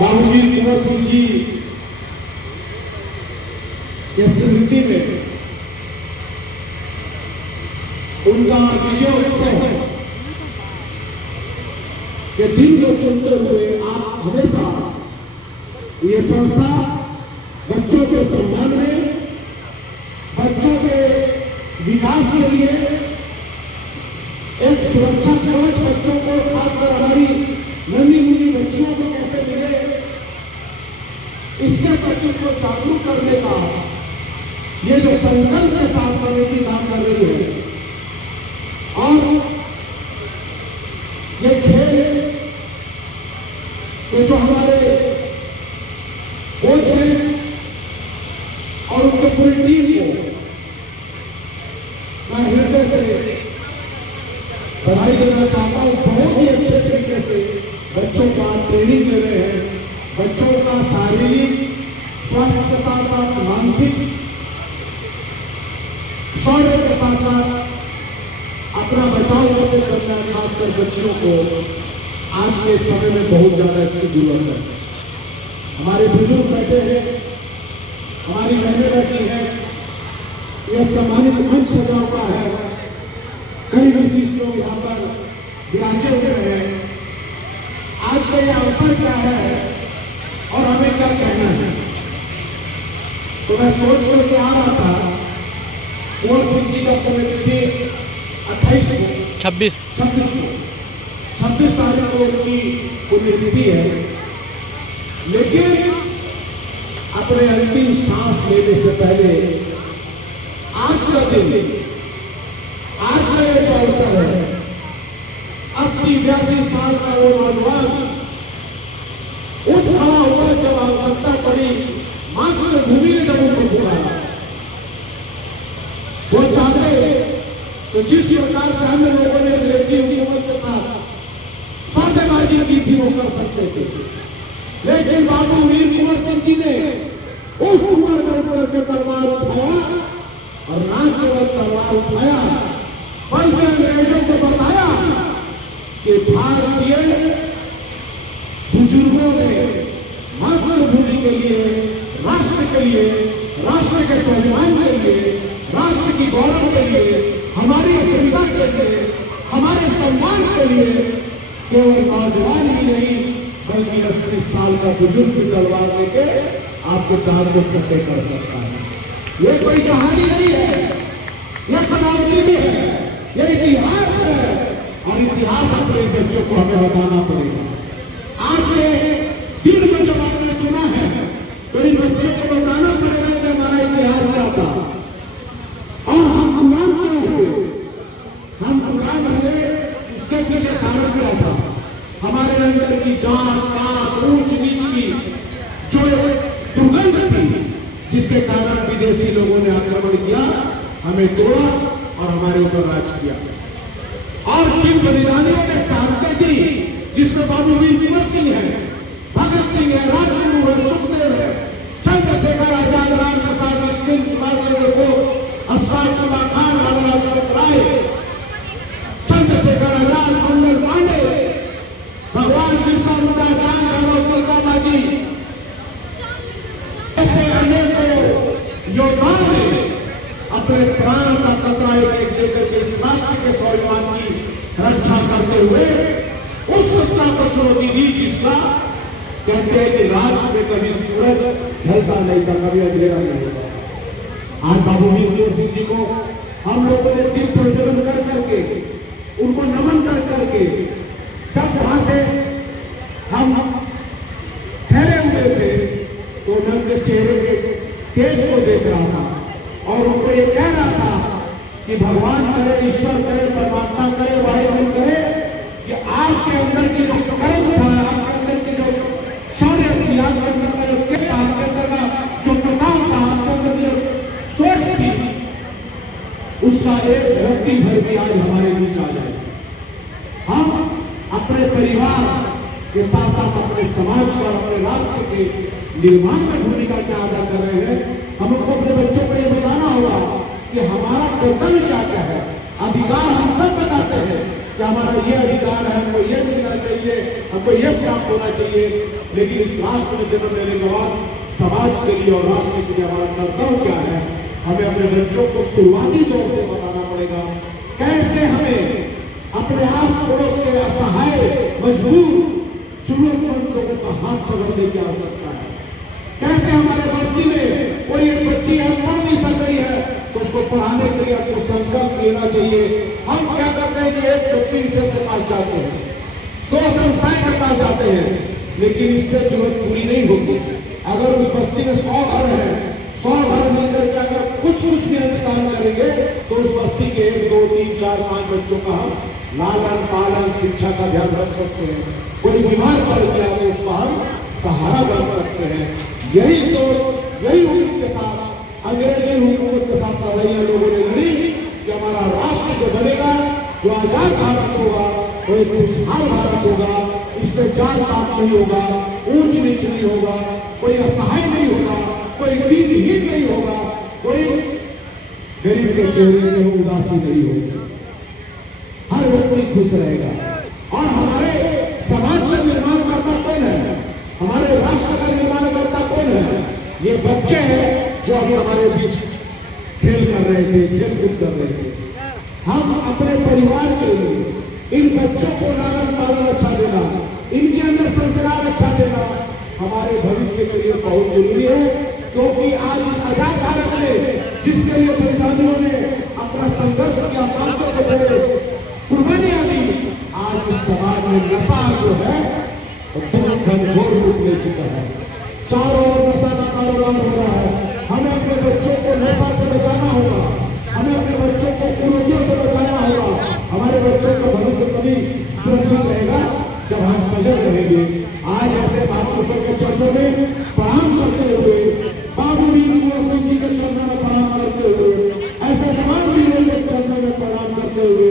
बाबूजी कुंवर सिंह जी के स्मृति में उनका विजयोत्सव के दिन को चुनते हुए आप हमेशा ये संस्था बच्चों के सम्मान में, बच्चों के विकास के लिए एक सुरक्षा कवच बच्चों को, खासकर हमारी नन्ही मुन्नी बच्चियों को कैसे मिले, इसके प्रति को जागरूक करने का ये जो संकल्प के साथ समिति काम कर रही है। और ये खेल ये जो हमारे कोच हैं और उनके पूरी टीम को मैं हृदय से बधाई देना चाहता हूं। बहुत ही अच्छे तरीके से बच्चों को आप ट्रेनिंग दे रहे हैं। बच्चों का शारीरिक स्वास्थ्य के साथ साथ मानसिक शौर्य के साथ साथ अपना बचाव कैसे करना है, खासकर बच्चियों को आज के समय में बहुत ज्यादा इसकी जरूरत है। हमारे बुजुर्ग बैठे हैं, हमारी बहनें बैठी हैं, यह सम्मानित मंच सजा हुआ है, कई विशिष्ट लोग यहाँ पर विराजे हुए हैं। आज का यह अवसर क्या है और हमें क्या कहना है, तो मैं सोच करके आ रहा था। कुंवर सिंह जी का पुण्यतिथि 26 तारीख को उनकी पुण्यतिथि है, लेकिन अपने अंतिम सांस लेने से पहले आज का दिन, आज का ये जो अवसर है, 80-82 साल का वो नौजवान उठ खड़ा हुआ जब आवश्यकता पड़ी, मातृभूमि ने जब उनको बुलाया, वो चाहते तो जिस प्रकार से अन्य लोगों ने अंग्रेजी हुकूमत के साथ सौदेबाजी की थी वो कर सकते थे, लेकिन बाबू वीर कुंवर सिंह जी ने उस उम्र के ऊपर के तलवार उठाया और ना केवल तलवार उठाया बल्कि अंग्रेजों को बताया कि भारतीय बुजुर्गों ने मातृभूमि के लिए, राष्ट्र के लिए, राष्ट्र के स्वाभिमान के लिए, राष्ट्र की गौरव के लिए, हमारी अस्मिता के लिए, हमारे सम्मान के लिए केवल नौजवान ही नहीं बल्कि 80 साल का बुजुर्ग भी तलवार लेके आपके दांत को खट्टे कर सकता है। ये कोई कहानी नहीं है, ये कलावती भी है, ये इतिहास है और इतिहास अपने बच्चों को हमें बताना पड़ेगा। आज ये दिन में जब आपने चुना है तो इन बच्चों को बताना पड़ेगा कि हमारा इतिहास क्या था और हम गुलाम क्या हुए, हम गुलाम हुए, उसके पीछे कारण क्या था। हमारे अंदर की जांच पात, ऊंच नीच की जो दुर्गंध थी, जिसके कारण विदेशी लोगों ने आक्रमण किया, हमें तोड़ा और हमारे ऊपर राज किया। और जिन बलिदानियों ने शहादतें दी, जिसमें बाबू वीर कुंवर सिंह है, भगत सिंह है, राजगुरु है, सुखदेव है, चंद्रशेखर आजाद, राम प्रसाद बिस्मिल, सुभाष चंद्र बोस, अशफाक उल्लाह खान, लाला लाजपत राय, चंद्रशेखर आजाद, मंगल पांडे, भगवान बिरसा मुंडा, चांद भैरव, तिलका बाजी, ऐसे अनेकों योद्धाओं ने अपने प्राण का कतरा एक लेकर के इस राष्ट्र के स्वाभिमान की रक्षा करते हुए उस सत्ता को चुनौती दी जिसका कहते हैं कि राज में कभी सूरज ढलता नहीं था, कभी अंधेरा नहीं होता। आज बाबू वीर कुंवर सिंह जी को हम लोगों ने दीप प्रज्वलन कर करके, उनको नमन कर करके, जब वहां से हम ठहरे हुए थे तो उनके चेहरे के तेज को देख रहा था और उनको ये कह रहा था कि भगवान करे, ईश्वर करे, परमात्मा करे, वाहिगुरु करे कि आपके अंदर की जो कर्म था, आपके अंदर की जो शौर्य थी, आपके अंदर का जो किस्सा, आपके अंदर का जो प्रताप था, आपके अंदर की जो सोच थी, उसका एक रत्ती भर भी आज हमारे बीच आ जाए। हम अपने परिवार के साथ साथ अपने समाज का, अपने राष्ट्र के निर्माण में भूमिका क्या अदा कर रहे हैं। हमको अपने बच्चों को ये बताना होगा कि हमारा कर्तव्य क्या क्या है। अधिकार हम सब बताते हैं, कि हमारा ये अधिकार है, हमको ये मिलना चाहिए, हमको ये प्राप्त होना चाहिए। लेकिन इस राष्ट्र में जन्म लेने के बाद समाज के लिए और राष्ट्र के लिए हमारा कर्तव्य क्या है, हमें अपने बच्चों को शुरुआती दौर से बताना पड़ेगा कैसे हमें अपने आस पड़ोस के असहाय मजबूर जरूरतमंदों का हाथ पकड़ने की आवश्यकता है। कैसे हमारे बस्ती में कोई एक बच्ची है पढ़ नहीं सक रही है तो उसको पढ़ाने के लिए आपको संकल्प लेना चाहिए। हम क्या करते हैं कि एक व्यक्ति विशेष के पास जाते हैं, दो संस्थाएं के पास जाते हैं, लेकिन इससे जरूरत पूरी नहीं होती। अगर उस बस्ती में 100 घर है, 100 घर मिलकर के अगर कुछ भी अनुष्ठान करेंगे तो उस बस्ती के 1, 2, 3, 4, 5 बच्चों का हम लालन पालन शिक्षा का ध्यान रख सकते हैं। कोई बीमार पड़ गया तो उसका हम सहारा बन सकते हैं। यही सोच, यही उम्मीद के साथ अंग्रेजी हुकूमत के साथ लड़ाइयां लोगों ने लड़ी कि हमारा राष्ट्र जो बनेगा, जो आजाद भारत होगा, वो एक खुशहाल भारत होगा। इसमें जात पात नहीं होगा, ऊंच नीच नहीं होगा, कोई असहाय नहीं होगा, कोई दीनहीन नहीं होगा, कोई गरीब के चेहरे में उदासी नहीं होगी, हर व्यक्ति खुश रहेगा। और हमारे समाज का निर्माण करता कौन है, हमारे राष्ट्र का निर्माण करता कौन है? ये बच्चे हैं जो अभी हमारे बीच खेल कर रहे थे, खेल कूद कर रहे थे। हम अपने परिवार के लिए इन बच्चों को लालन पालन अच्छा देना, इनके अंदर संस्कार अच्छा देना हमारे भविष्य के लिए बहुत जरूरी है। क्योंकि आज इस आजाद भारत में जिसके लिए बलिदानियों ने अपना संघर्ष किया, फांसों को चढ़े, कुर्बानियां दी, आज इस समाज में नशा जो है घनघोर रूप ले चुका है। चारों ओर नशा का कारोबार हो रहा है। हमें अपने बच्चों को नशा से बचाना होगा, हमें अपने बच्चों को कुरीतियों से बचाना होगा। हमारे बच्चों का भविष्य तभी सुरक्षित रहेगा जब हम सजग रहेंगे। आज ऐसे महापुरुषों के चरणों में प्रणाम करते हुए, बाबू वीर कुंवर सिंह जी के चरणों में प्रणाम करते हुए, ऐसे तमाम वीरों के चरणों में प्रणाम करते हुए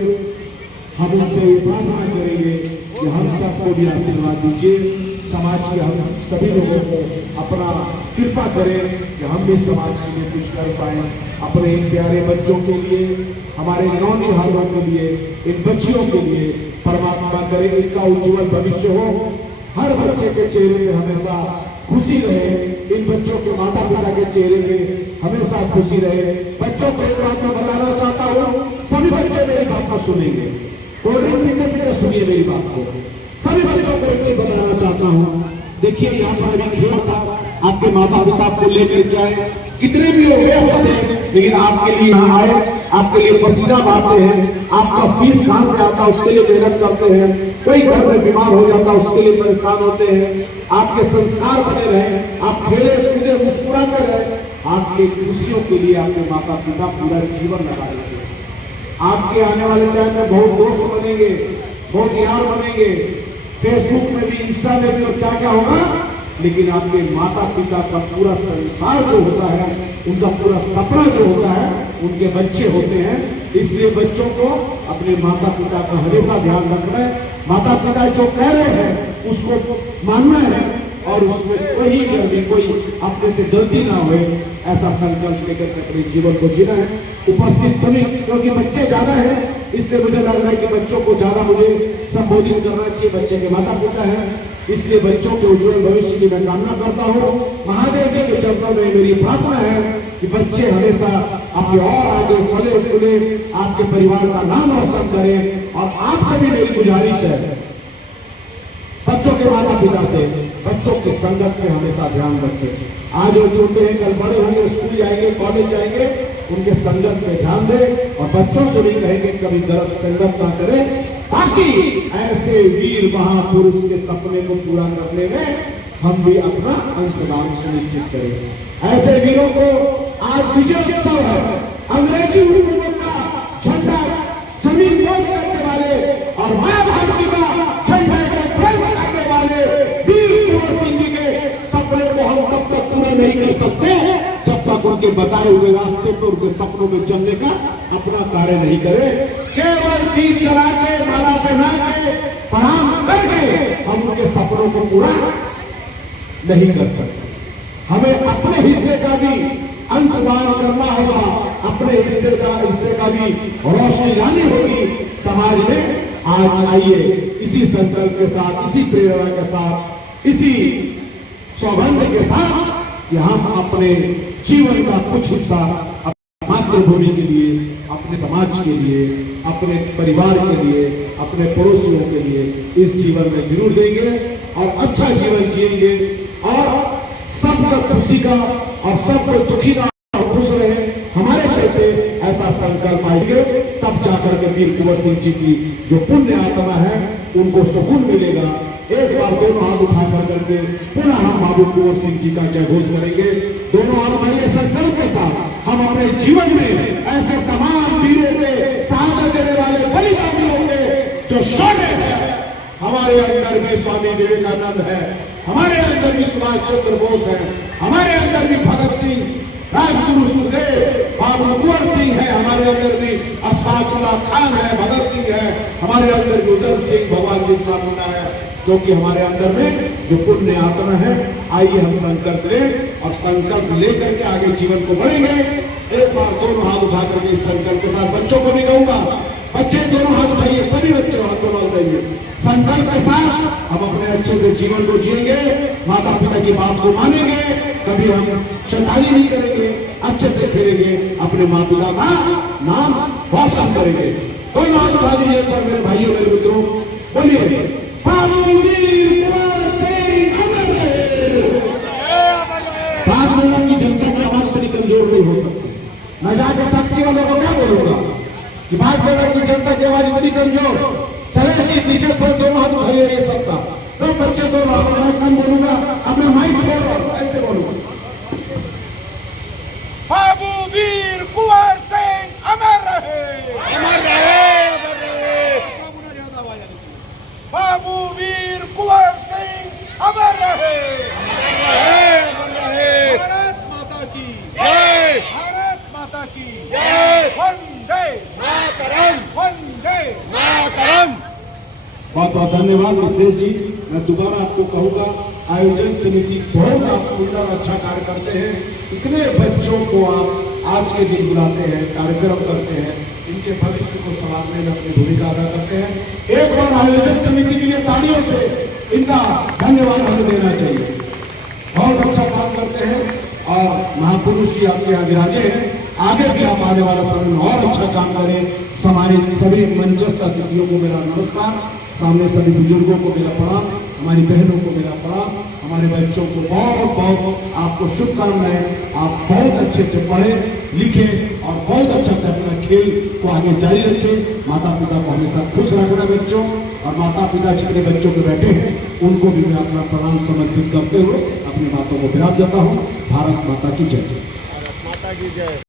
हम उनसे प्रार्थना करेंगे कि हम सबको भी आशीर्वाद दीजिए। समाज के हम सभी लोगों को अपना कृपा करें कि हम भी समाज के लिए कुछ कर पाए, अपने इन प्यारे बच्चों के लिए, हमारे नौनिहालों के लिए, इन बच्चियों के लिए परमात्मा करे इनका उज्जवल भविष्य हो। हर बच्चे के चेहरे पे हमेशा खुशी रहे, इन बच्चों के माता पिता के चेहरे पे हमेशा खुशी रहे। बच्चों को एक बात मैं बताना चाहता हूँ, सभी बच्चे मेरी बात को सुनेंगे, कोल्ड ड्रिंक पीते पीते सुनिए मेरी बात को। सभी बच्चों को एक चीज बताना चाहता हूँ, देखिए यहाँ पर अभी खेल था, आपके माता पिता आपको लेकर के आए, कितने भी व्यस्त थे लेकिन आपके लिए यहाँ आए, आपके लिए पसीना बहाते हैं, आपका फीस कहाँ से आता उसके लिए मेहनत करते हैं, कोई घर में बीमार हो जाता उसके लिए परेशान होते हैं, आपके संस्कार बने रहे, आप खेले कूदे मुस्कुराते रहे, आपके खुशियों के लिए आपके माता पिता पूरा जीवन लगा देते हैं। आपके आने वाले टाइम में बहुत दोस्त बनेंगे, बहुत यार बनेंगे, फेसबुक में भी, इंस्टा में भी, और क्या क्या होगा, लेकिन आपके माता पिता का पूरा संसार जो होता है, उनका पूरा सपना जो होता है, उनके बच्चे होते हैं। इसलिए बच्चों को अपने माता पिता का हमेशा ध्यान रखना है। माता पिता जो कह रहे हैं उसको मानना है और उसमें कोई गलती, कोई अपने से गलती ना हो, ऐसा संकल्प लेकर अपने जीवन को जीना है। उपस्थित सभी, क्योंकि बच्चे ज्यादा हैं, इसलिए मुझे लग रहा है कि बच्चों को ज्यादा मुझे संबोधित करना चाहिए। बच्चे के माता पिता हैं, इसलिए बच्चों के उज्जवल भविष्य की मैं कामना करता हूँ। महादेव जी के चरणों में मेरी प्रार्थना है कि बच्चे हमेशा आपके और आगे फले फूले, आपके परिवार का नाम रोशन करें। और आपसे भी मेरी गुजारिश है, बच्चों के माता पिता से बच्चों की संगत में हमेशा ध्यान रखें। आज वो छोटे हैं, कल बड़े होंगे, स्कूल जाएंगे, कॉलेज जाएंगे, उनके संगत में ध्यान दें। और बच्चों से भी कहेंगे कभी गलत संगत ना करें, ताकि ऐसे वीर महापुरुष के सपने को पूरा करने में हम भी अपना अंशदान सुनिश्चित करें। ऐसे वीरों को आज विजय उत्सव है, अंग्रेजी हुकूमत का झंडा जमीन बोझ करने वाले और मां भारती का झंडा करने वाले वीर कुंवर सिंह जी के सपने को हम तब तक पूरा नहीं कर सकते जब तक उनके बताए हुए रास्ते पर उनके सपनों में चलने का अपना कार्य नहीं करें। केवल दीप जला के, माला पहना के, प्रणाम करके हम उनके सपनों को पूरा नहीं कर सकते। हमें अपने हिस्से का भी अंशदान करना होगा, अपने हिस्से का भी रोशनी लानी होगी समाज में। आज आइए इसी संकल्प के साथ, इसी प्रेरणा के साथ, इसी सौगंध के साथ कि हम अपने जीवन का कुछ हिस्सा मातृभूमि के लिए, अपने समाज के लिए, अपने परिवार के लिए, अपने पड़ोसियों के लिए इस जीवन में जरूर देंगे और अच्छा जीवन जिएंगे और सबका खुशी का और सबको दुखी ना खुश रहे हमारे चलते ऐसा संकल्प आएंगे, तब जाकर के वीर कुंवर सिंह जी की जो पुण्य आत्मा है उनको सुकून मिलेगा। एक बार दोनों हाथ उठा करके पुनः हम बाबू कुंवर सिंह जी का जय घोष करेंगे। दोनों हाथ बढ़िए संकल्प के साथ हम अपने जीवन में ऐसे तमाम वीरों के शहादत देने वाले बलिदानियों के जो शौर्य है, हमारे अंदर भी स्वामी विवेकानंद है, हमारे अंदर भी सुभाष चंद्र बोस है, हमारे अंदर भी भगत सिंह, राजगुरु सुखदेव, बाबू कुंवर सिंह है, हमारे अंदर भी अशफाकुल्लाह खान है, भगत सिंह है, हमारे अंदर भी उधम सिंह, भगवान बिरसा मुंडा है, क्योंकि हमारे अंदर में जो पुण्य आत्मा है। आइए हम संकल्प लें और संकल्प लेकर के आगे जीवन को बढ़ेंगे। एक बार दोनों हाथ उठा करके इस संकल्प के साथ बच्चों को भी कहूंगा, बच्चे दोनों हाथ उठाइए, सभी बच्चे हाथ दोनों उठाइए। संकल्प के साथ हम अपने अच्छे से जीवन को जिएंगे, माता पिता की बात को मानेंगे, कभी हम शैतानी नहीं करेंगे, अच्छे से खेलेंगे, अपने माँ पिता का नाम रोशन करेंगे। दोनों हाथ उठा दीजिए एक बार मेरे भाइयों मेरे मित्रों, बोलिए बाबू वीर कुंवर सिंह अमर रहे। बागबाड़ा की जनता की आवाज बड़ी कमजोर नहीं हो सकती। मैं जाके साक्षी वालों को क्या बोलूंगा कि बागबाड़ा की जनता की आवाज इतनी कमजोर, चले इसके पीछे से दोनों हाथ उठाइए ये सबका, सब बच्चे दोनों हाथ। मैं कम बोलूंगा, अब मैं माइक छोड़ रहा हूं, ऐसे बोलूंगा। बाबू वीर कुंवर सिंह अमर रहे, अमर रहे, अमर रहे। बाबू वीर कुंवर सिंह अमर रहे, अमर रहे, अमर रहे। भारत माता की जय, भारत माता की जय। वंदे मातरम, वंदे मातरम। बहुत बहुत धन्यवाद मित्रेश जी। मैं दोबारा आपको कहूंगा, आयोजन समिति बहुत आप सुंदर अच्छा कार्य करते हैं। इतने बच्चों को आप आज के दिन बुलाते हैं, कार्यक्रम करते हैं, इनके भविष्य को संवारने में अपनी भूमिका अदा करते हैं। एक बार आयोजन समिति के लिए तालियों से इनका धन्यवाद हमें देना चाहिए। बहुत अच्छा काम करते हैं और महापुरुष जी आपके यहाँ विराजे हैं। आगे भी आप आने वाला समय में और अच्छा काम करें। हमारे सभी मंचस्थ अतिथियों को मेरा नमस्कार, सामने सभी बुजुर्गों को मेरा प्रणाम, हमारी बहनों को मेरा प्रणाम, हमारे बच्चों को बहुत बहुत आपको शुभकामनाएं। आप बहुत अच्छे से पढ़ें लिखें और बहुत अच्छा से अपना खेल को आगे जारी रखें। माता पिता को हमेशा खुश रखना बच्चों, और माता पिता जितने बच्चों के बैठे हैं उनको भी मैं अपना प्रणाम समर्पित करते हुए अपनी बातों को विराम देता हूँ। भारत माता की जय। भारत माता की जय।